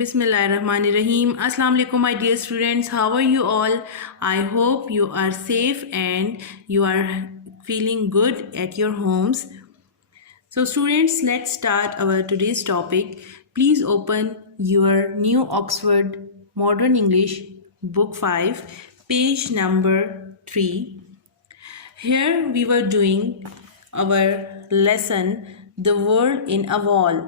Bismillahirrahmanirrahim. Assalamu alaikum, my dear students. How are you all? I hope you are safe and you are feeling good at your homes. So students, let's start our today's topic. Please open your new Oxford Modern English book 5, page number 3. Here we were doing our lesson, The World in a Wall.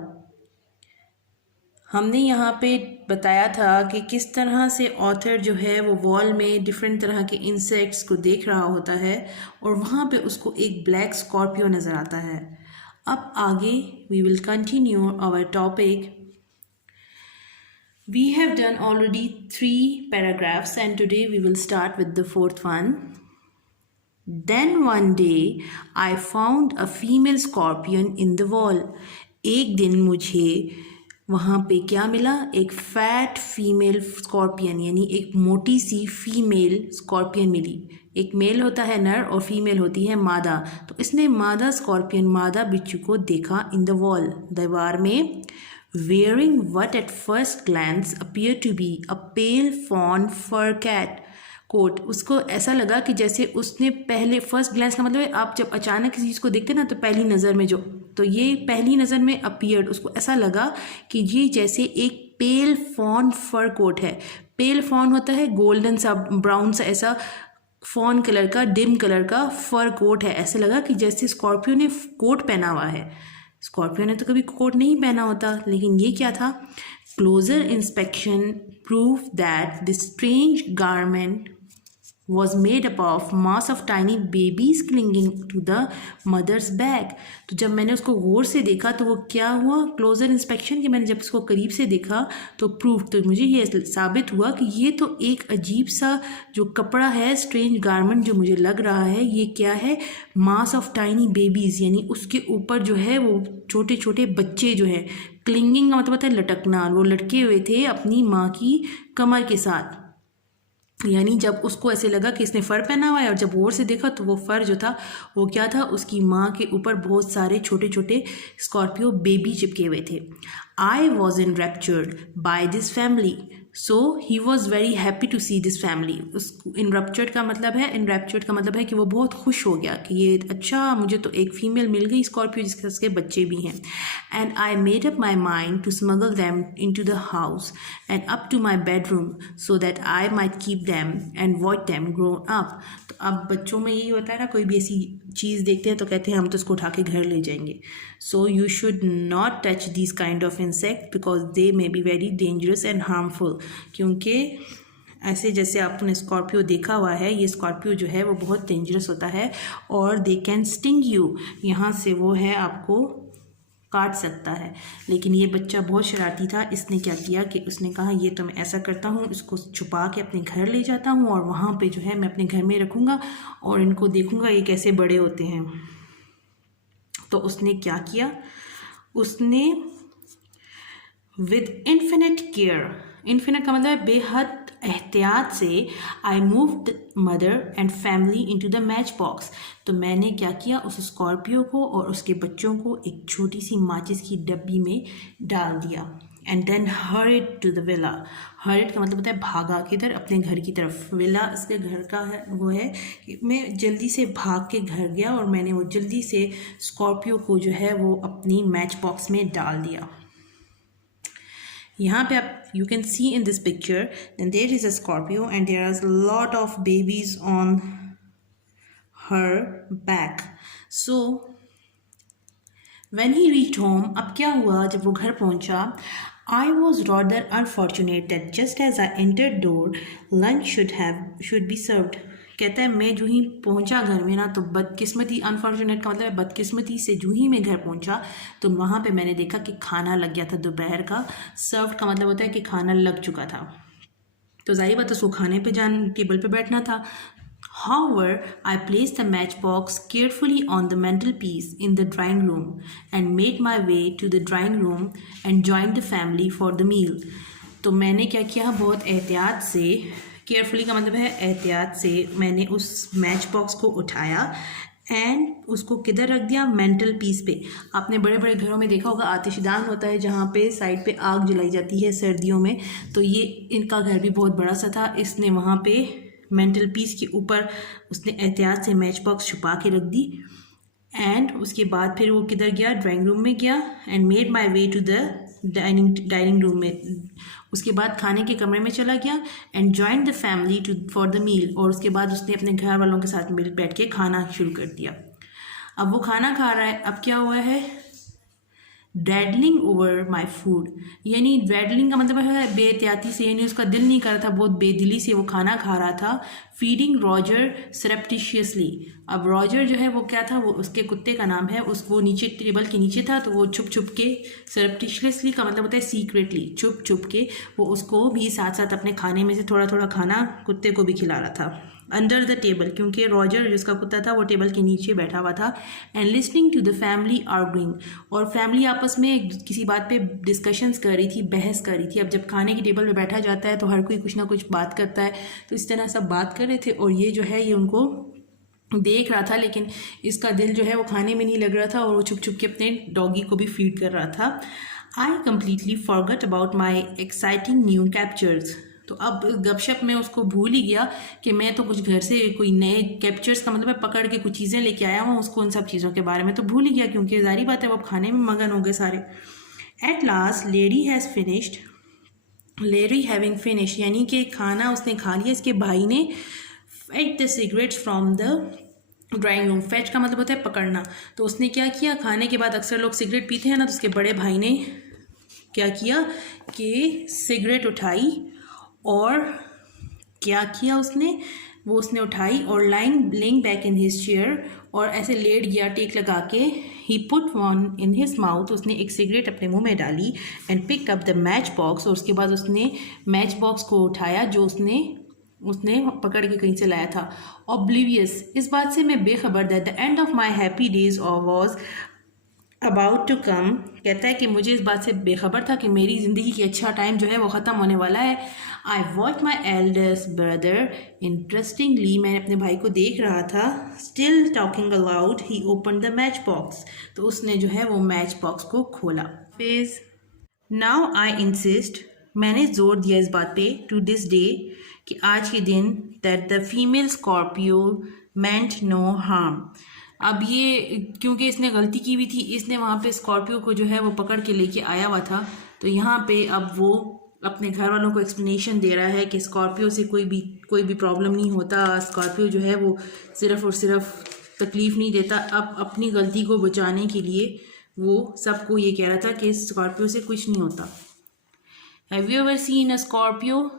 हमने यहाँ पे बताया था कि किस तरह से author जो है वो वॉल में डिफरेंट तरह के इंसेक्ट्स को देख रहा होता है और वहाँ पे उसको एक ब्लैक स्कॉर्पियो नज़र आता है. अब आगे we will continue our topic. We have done already 3 paragraphs and today we will start with the 4th one. Then one day I found a female scorpion in the wall. एक दिन मुझे वहाँ पे क्या मिला? एक फैट फीमेल स्कॉर्पियन यानी एक मोटी सी फीमेल स्कॉर्पियन मिली. एक मेल होता है नर और फीमेल होती है मादा. तो इसने मादा स्कॉर्पियन मादा बिच्छू को देखा इन द वॉल दीवार में. Wearing what at first glance appear to be a pale fawn fur cat coat. उसको ऐसा लगा कि जैसे उसने पहले फर्स्ट ग्लैंस का मतलब है आप जब अचानक किसी चीज़ को देखते हैं ना तो पहली नज़र में जो तो ये पहली नज़र में अपीयर्ड उसको ऐसा लगा कि ये जैसे एक पेल फॉन फर कोट है. पेल फॉन होता है गोल्डन सा ब्राउन सा ऐसा फॉन कलर का डिम कलर का फर कोट है. ऐसा लगा कि जैसे स्कॉर्पियो ने कोट पहना हुआ है. स्कॉर्पियो ने तो कभी कोट नहीं पहना होता. लेकिन ये क्या था? Closer inspection prove that this strange garment was made up of mass of tiny babies clinging to the mother's back. तो जब मैंने उसको गौर से देखा तो वो क्या हुआ? क्लोजर इंस्पेक्शन कि मैंने जब उसको करीब से देखा तो प्रूफ तो मुझे ये साबित हुआ कि ये तो एक अजीब सा जो कपड़ा है स्ट्रेंज गारमेंट जो मुझे लग रहा है ये क्या है? मास ऑफ टाइनी बेबीज़ यानी उसके ऊपर जो है वो छोटे छोटे बच्चे जो है. क्लिंगिंग का मतलब होता है लटकना. वो लटके हुए थे अपनी माँ की कमर के साथ. यानी जब उसको ऐसे लगा कि इसने फ़र पहना हुआ है और जब गौर से देखा तो वो फ़र जो था वो क्या था? उसकी माँ के ऊपर बहुत सारे छोटे छोटे स्कॉर्पियो बेबी चिपके हुए थे. I was in raptured by this family so he was very happy to see this family. उस इन रैप्चर्ड का मतलब है कि वो बहुत खुश हो गया कि ये अच्छा मुझे तो एक फ़ीमेल मिल गई स्कॉर्पियो जिसके उसके बच्चे भी हैं. And I made up my mind to smuggle them into the house and up to my bedroom so that I might keep them and watch them grow up. तो अब बच्चों में यही होता है ना, कोई भी ऐसी चीज़ देखते हैं तो कहते हैं हम तो इसको उठा के घर ले जाएंगे. So you should not touch this kind of insect because they may be very dangerous and harmful. क्योंकि ऐसे जैसे आपने स्कॉर्पियो देखा हुआ है ये स्कॉर्पियो जो है वो बहुत डेंजरस होता है और दे कैन स्टिंग यू. यहाँ से वो है आपको काट सकता है. लेकिन ये बच्चा बहुत शरारती था. इसने क्या किया कि उसने कहा ये तो मैं ऐसा करता हूँ इसको छुपा के अपने घर ले जाता हूँ और वहाँ पे जो है मैं अपने घर में रखूँगा और इनको देखूँगा ये कैसे बड़े होते हैं. तो उसने क्या किया? उसने विद इन्फिनिट केयर, इन्फिनिट का मतलब है बेहद एहतियात से, I moved mother and family into the match box. तो मैंने क्या किया? उस स्कॉर्पियो को और उसके बच्चों को एक छोटी सी माचिस की डब्बी में डाल दिया. And then heard to the villa. Heard का मतलब होता है भागा. किधर? अपने घर की तरफ. विला इसके घर का है वो है कि मैं जल्दी से भाग के घर गया और मैंने वो जल्दी से स्कॉर्पियो को जो है वो अपनी मैच बॉक्स में डाल दिया. यहाँ पे आप you can see in this picture then there is a scorpio and there are lot of babies on her back. So when he reached home, अब क्या हुआ जब वो घर पहुँचा? I was rather unfortunate that just as I entered door lunch should be served. कहता है मैं जो ही पहुंचा घर में ना तो बदकिस्मती, अनफॉर्चुनेट का मतलब है बदकिस्मती से जो ही मैं घर पहुंचा तो वहाँ पे मैंने देखा कि खाना लग गया था दोपहर का. सर्व्ड का मतलब होता है कि खाना लग चुका था. तो जाहिर बात है उसको खाने पे टेबल पे बैठना था. However, I placed the matchbox carefully on the mantelpiece in the drawing room and made my way to the drawing room and joined the family for the meal. तो मैंने क्या किया? बहुत एहतियात से, केयरफुली का मतलब है एहतियात से, मैंने उस मैच बॉक्स को उठाया एंड उसको किधर रख दिया, मेंटल पीस पे। आपने बड़े बड़े घरों में देखा होगा आतिशदान होता है जहाँ पे साइड पे आग जलाई जाती है सर्दियों में, तो ये इनका घर भी बहुत बड़ा सा था। इसने वहाँ पे मेंटल पीस के ऊपर उसने एहतियात से मैच बॉक्स छुपा के रख दी। एंड उसके बाद फिर वो किधर गया, ड्राइंग रूम में गया and made my way to the dining room में। उसके बाद खाने के कमरे में चला गया and join the family to for the meal, और उसके बाद उसने अपने घर वालों के साथ मिल बैठ के खाना शुरू कर दिया। अब वो खाना खा रहा है, अब क्या हुआ है, ड्रैडलिंग ओवर माई फूड, यानी ड्रैडलिंग का मतलब है बेहतियाती से, यानी उसका दिल नहीं कर रहा था, बहुत बेदिली से वो खाना खा रहा था। फीडिंग रॉजर सरप्टिशियसली, अब रॉजर जो है वो क्या था, वो उसके कुत्ते का नाम है, उसको नीचे टेबल के नीचे था, तो वो छुप छुप के, सरप्टिशियसली का मतलब होता है सीक्रेटली, छुप छुप के वो उसको भी साथ साथ अपने खाने में से थोड़ा थोड़ा खाना कुत्ते को भी खिला रहा था। अंडर द टेबल, क्योंकि रॉजर जिसका कुत्ता था वो टेबल के नीचे बैठा हुआ था। And listening to the family arguing, और फैमिली आपस में किसी बात पे डिस्कशंस कर रही थी, बहस कर रही थी। अब जब खाने की टेबल पे बैठा जाता है तो हर कोई कुछ ना कुछ बात करता है, तो इस तरह सब बात कर रहे थे और ये जो है ये उनको देख रहा था, लेकिन इसका दिल जो है वो खाने में नहीं लग रहा था और वो छुप छुप के अपने डॉगी को भी फीड कर रहा था। I completely forgot about my exciting new captures, तो अब गपशप में उसको भूल ही गया कि मैं तो कुछ घर से कोई नए कैप्चर्स का मतलब है पकड़ के कुछ चीज़ें लेके आया हूँ, उसको उन सब चीज़ों के बारे में तो भूल ही गया, क्योंकि जारी बात है वो अब खाने में मगन हो गए सारे। At last lady has finished, Larry having finish, यानी कि खाना उसने खा लिया, इसके भाई ने fetch the cigarettes from the drawing room. Fetch का मतलब होता है पकड़ना, तो उसने क्या किया, खाने के बाद अक्सर लोग सिगरेट पीते हैं ना, तो उसके बड़े भाई ने क्या किया कि सिगरेट उठाई और क्या किया उसने, वो उसने उठाई और lying back in his chair, और ऐसे लेट गया टेक लगा के। He put one in his mouth, उसने एक सिगरेट अपने मुंह में डाली। And pick up the match box, और उसके बाद उसने मैच बॉक्स को उठाया जो उसने पकड़ के कहीं से लाया था। ऑब्लिवियस, इस बात से मैं बेखबर that the end of my happy days was about to come, कहता है कि मुझे इस बात से बेखबर था कि मेरी ज़िंदगी की अच्छा टाइम जो है वो ख़त्म होने वाला है। I watch my eldest brother interestingly, मैंने अपने भाई को देख रहा था। Still talking allowed he open the match box, तो उसने जो है वो मैच बॉक्स को खोला। फेज नाउ आई इंसिस्ट, मैंने जोर दिया इस बात पे, टू दिस डे, कि आज के दिन, that the female scorpio meant no harm. अब ये क्योंकि इसने गलती की हुई थी, इसने वहाँ पे स्कॉर्पियो को जो है वो पकड़ के लेके आया हुआ था, तो यहाँ पे अब वो अपने घर वालों को एक्सप्लेनेशन दे रहा है कि स्कॉर्पियो से कोई भी प्रॉब्लम नहीं होता, स्कॉर्पियो जो है वो सिर्फ़ और सिर्फ तकलीफ़ नहीं देता। अब अपनी गलती को बचाने के लिए वो सबको ये कह रहा था कि स्कॉर्पियो से कुछ नहीं होता। Have you ever seen a Scorpio,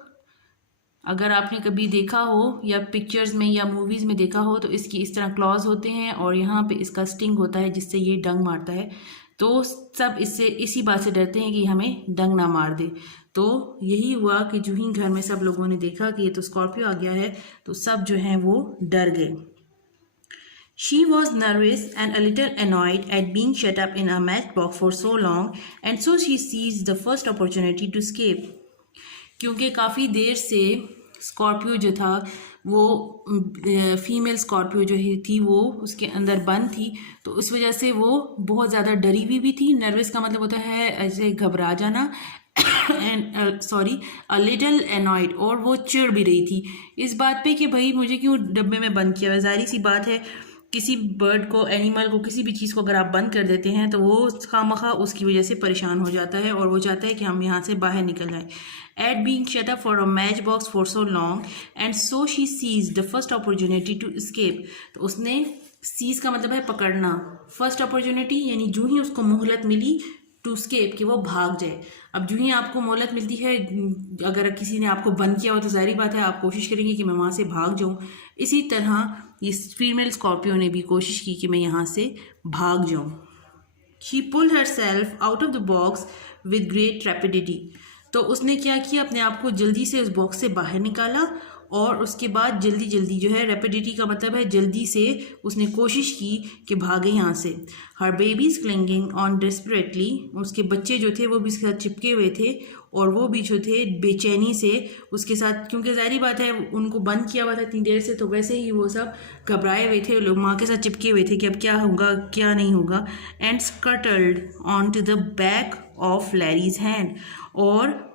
अगर आपने कभी देखा हो या पिक्चर्स में या मूवीज़ में देखा हो, तो इसकी इस तरह क्लॉज होते हैं और यहाँ पे इसका स्टिंग होता है जिससे ये डंग मारता है, तो सब इससे इसी बात से डरते हैं कि हमें डंग ना मार दे। तो यही हुआ कि जो ही घर में सब लोगों ने देखा कि ये तो स्कॉर्पियो आ गया है, तो सब जो हैं वो डर गए। She was nervous and a little annoyed at being shut up in a matchbox for so long, and so she seized the first opportunity to escape. क्योंकि काफ़ी देर से स्कॉर्पियो जो था वो फीमेल स्कॉर्पियो जो थी वो उसके अंदर बंद थी, तो उस वजह से वो बहुत ज़्यादा डरी हुई भी थी। नर्वस का मतलब होता है ऐसे घबरा जाना, and sorry a little annoyed, और वो चिढ़ भी रही थी इस बात पे कि भाई मुझे क्यों डब्बे में बंद किया हुआ। जाहिर सी बात है किसी बर्ड को, एनिमल को, किसी भी चीज़ को अगर आप बंद कर देते हैं तो वो खामखा उसकी वजह से परेशान हो जाता है और वो चाहता है कि हम यहाँ से बाहर निकल जाएं। At being shut up for a match box for so long and so she seize the first opportunity to escape, तो उसने सीज का मतलब है पकड़ना, फर्स्ट अपॉर्चुनिटी यानी जो ही उसको मोहलत मिली टू स्केप कि वो भाग जाए। अब जो ही आपको मोहलत मिलती है, अगर किसी ने आपको बंद किया हो तो जाहिर बात है आप कोशिश करेंगे कि मैं वहाँ से भाग जाऊँ। इसी तरह इस फीमेल स्कॉर्पियो ने भी कोशिश की कि मैं यहाँ से भाग जाऊँ। She pulled herself out of the box with great rapidity, तो उसने क्या किया, अपने आप को जल्दी से उस बॉक्स से बाहर निकाला और उसके बाद जल्दी जल्दी जो है, रैपिडिटी का मतलब है जल्दी से, उसने कोशिश की कि भागे यहाँ से। हर बेबीज क्लिंगिंग ऑन डेस्परेटली, उसके बच्चे जो थे वो भी उसके साथ चिपके हुए थे और वो भी जो थे बेचैनी से उसके साथ, क्योंकि ज़ाहिर बात है उनको बंद किया हुआ था इतनी देर से, तो वैसे ही वो सब घबराए हुए थे, लोग माँ के साथ चिपके हुए थे कि अब क्या होगा क्या नहीं होगा। And scuttled on to the back of Larry's hand, और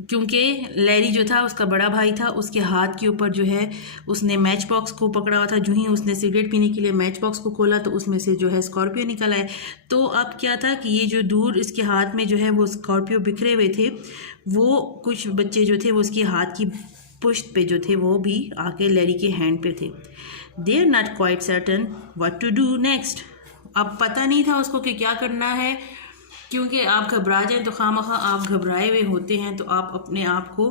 क्योंकि लैरी जो था उसका बड़ा भाई था, उसके हाथ के ऊपर जो है उसने मैच बॉक्स को पकड़ा हुआ था। जो ही उसने सिगरेट पीने के लिए मैच बॉक्स को खोला तो उसमें से जो है स्कॉर्पियो निकल आए। तो अब क्या था कि ये जो दूर इसके हाथ में जो है वो स्कॉर्पियो बिखरे हुए थे, वो कुछ बच्चे जो थे वो उसके हाथ की पुश्त पे जो थे वो भी आके लैरी के हैंड पे थे। They are not quite certain what to do next, अब पता नहीं था उसको कि क्या करना है, क्योंकि आप घबरा जाएं तो खामखा आप घबराए हुए होते हैं, तो आप अपने आप को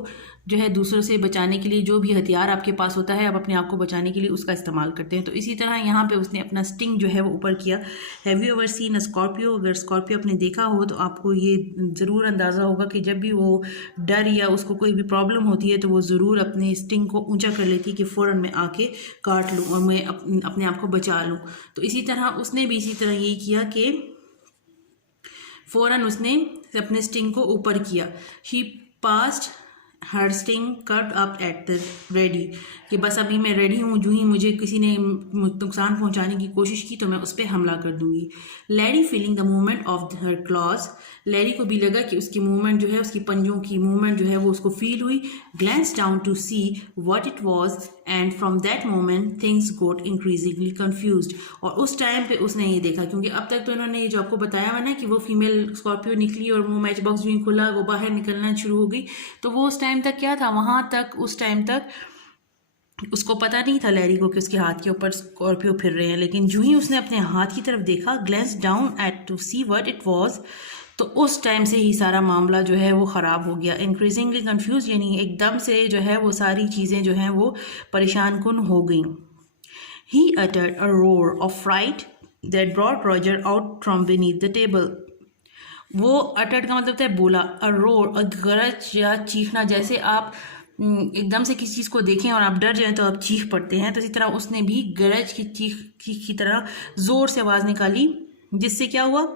जो है दूसरों से बचाने के लिए जो भी हथियार आपके पास होता है आप अपने आप को बचाने के लिए उसका इस्तेमाल करते हैं। तो इसी तरह यहाँ पे उसने अपना स्टिंग जो है वो ऊपर किया। Have you ever seen a Scorpio, अगर स्कॉर्पियो आपने देखा हो तो आपको ये ज़रूर अंदाज़ा होगा कि जब भी वो डर या उसको कोई भी प्रॉब्लम होती है तो वो ज़रूर अपने स्टिंग को ऊंचा कर लेती है कि फ़ौरन मैं आके काट लूँ और मैं अपने आप को बचा लूँ। तो इसी तरह उसने भी इसी तरह यही किया कि फ़ौरन उसने अपने स्टिंग को ऊपर किया। He passed her sting cut up at the ready, कि बस अभी मैं रेडी हूँ, जो ही मुझे किसी ने नुकसान पहुँचाने की कोशिश की तो मैं उस पर हमला कर दूँगी। Larry feeling the movement of her clause, Larry को भी लगा कि उसकी मूवमेंट जो है, उसकी पंजों की मूवमेंट जो है वो उसको फील हुई। Glance down to see what it was and from that moment things got increasingly confused, और उस टाइम पे उसने ये देखा, क्योंकि अब तक तो इन्होंने ये जो आपको बताया हुआ ना कि वो फीमेल स्कॉर्पियो निकली और वो मैच बॉक्स जो ही खुला वो बाहर निकलना शुरू हो गई, तो वो उस टाइम तक क्या था, वहाँ तक उस टाइम तक उसको पता नहीं था लैरी को कि उसके हाथ के ऊपर स्कॉर्पियो फिर रहे हैं। लेकिन जो ही उसने अपने हाथ की तरफ देखा, glance down at to see what it was, तो उस टाइम से ही सारा मामला जो है वो ख़राब हो गया। इंक्रीजिंगली कंफ्यूज, यानी एकदम से जो है वो सारी चीज़ें जो हैं वो परेशान कुन हो गई। ही uttered a roar of fright that brought Roger out from beneath the table. वो uttered का मतलब है बोला, a roar, a गरज या चीखना, जैसे आप एकदम से किसी चीज़ को देखें और आप डर जाएं तो आप चीख पड़ते हैं, तो इसी तरह उसने भी गरज की चीख की तरह ज़ोर से आवाज़ निकाली, जिससे क्या हुआ,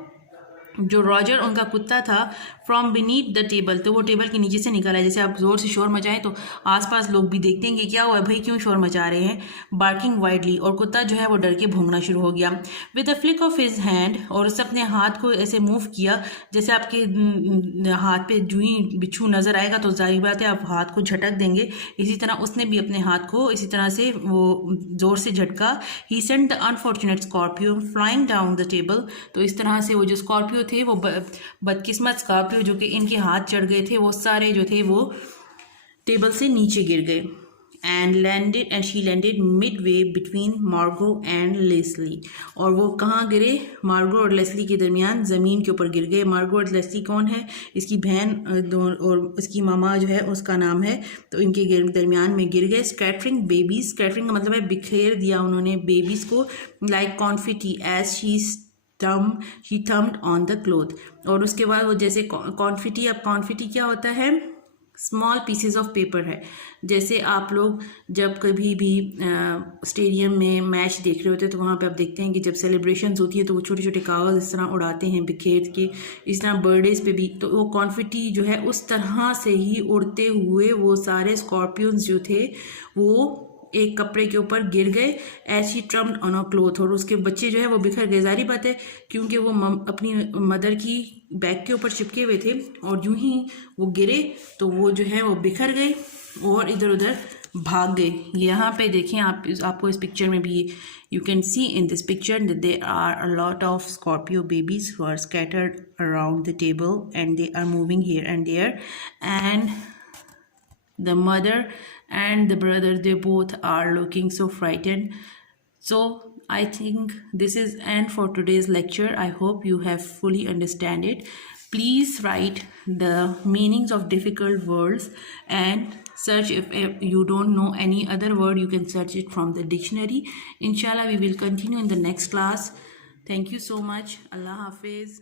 जो रॉजर उनका कुत्ता था फ्रॉम बीनीथ द टेबल, तो वो टेबल के नीचे से निकला है। जैसे आप ज़ोर से शोर मचाएं तो आसपास लोग भी देखते हैं कि क्या हुआ है भाई, क्यों शोर मचा रहे हैं। बार्किंग वाइडली, और कुत्ता जो है वो डर के भौंकना शुरू हो गया। With a flick of his hand, और उसने अपने हाथ को ऐसे मूव किया जैसे आपके हाथ पे जो ही बिच्छू नज़र आएगा तो जाहिर बात है आप हाथ को झटक देंगे, इसी तरह उसने भी अपने हाथ को इसी तरह से वो ज़ोर से झटका। He sent the unfortunate scorpio flying down the table, तो इस तरह से वो जो स्कॉर्पियो थे वो बदकिस्मत स्कॉर्पियो जो कि इनके हाथ चढ़ गए थे, वो सारे जो थे वो टेबल से नीचे गिर गए। And she landed Midway between मार्गो एंड लेस्ली, और वो कहाँ गिरे, मार्गो और लेस्ली के दरमियान ज़मीन के ऊपर गिर गए। मार्गो और लेस्ली कौन है, इसकी बहन और इसकी मामा जो है उसका नाम है, तो इनके दरमियान में गिर गए। स्कैटरिंग बेबीज, स्कैटरिंग का मतलब है बिखेर दिया उन्होंने बेबीज़ को, like confetti as she thumped on the cloth, और उसके बाद वो जैसे कॉन्फिटी, अब कॉन्फिटी क्या होता है, स्मॉल पीसेस ऑफ पेपर है। जैसे आप लोग जब कभी भी स्टेडियम में मैच देख रहे होते हैं तो वहाँ पे आप देखते हैं कि जब सेलिब्रेशंस होती है तो वो छोटे छोटे कागज़ इस तरह उड़ाते हैं बिखेर के, इस तरह बर्थडेज पे भी, तो वो कॉन्फिटी जो है उस तरह से ही उड़ते हुए वो सारे स्कॉर्पियंस जो थे वो एक कपड़े के ऊपर गिर गए। As she drummed on a cloth, और उसके बच्चे जो है वो बिखर गए। जारी बात है क्योंकि वो अपनी मदर की बैग के ऊपर चिपके हुए थे, और यूं ही वो गिरे तो वो जो है वो बिखर गए और इधर उधर भाग गए। यहाँ पे देखें आपको इस पिक्चर में भी you can see in this picture that there are a lot of scorpio babies who are scattered around the table and they are moving here and there, एंड the mother and the brother, they both are looking so frightened. So I think this is end for today's lecture. I hope you have fully understand it. Please write the meanings of difficult words and search. If you don't know any other word, you can search it from the dictionary. Inshallah we will continue in the next class. Thank you so much. Allah Hafiz.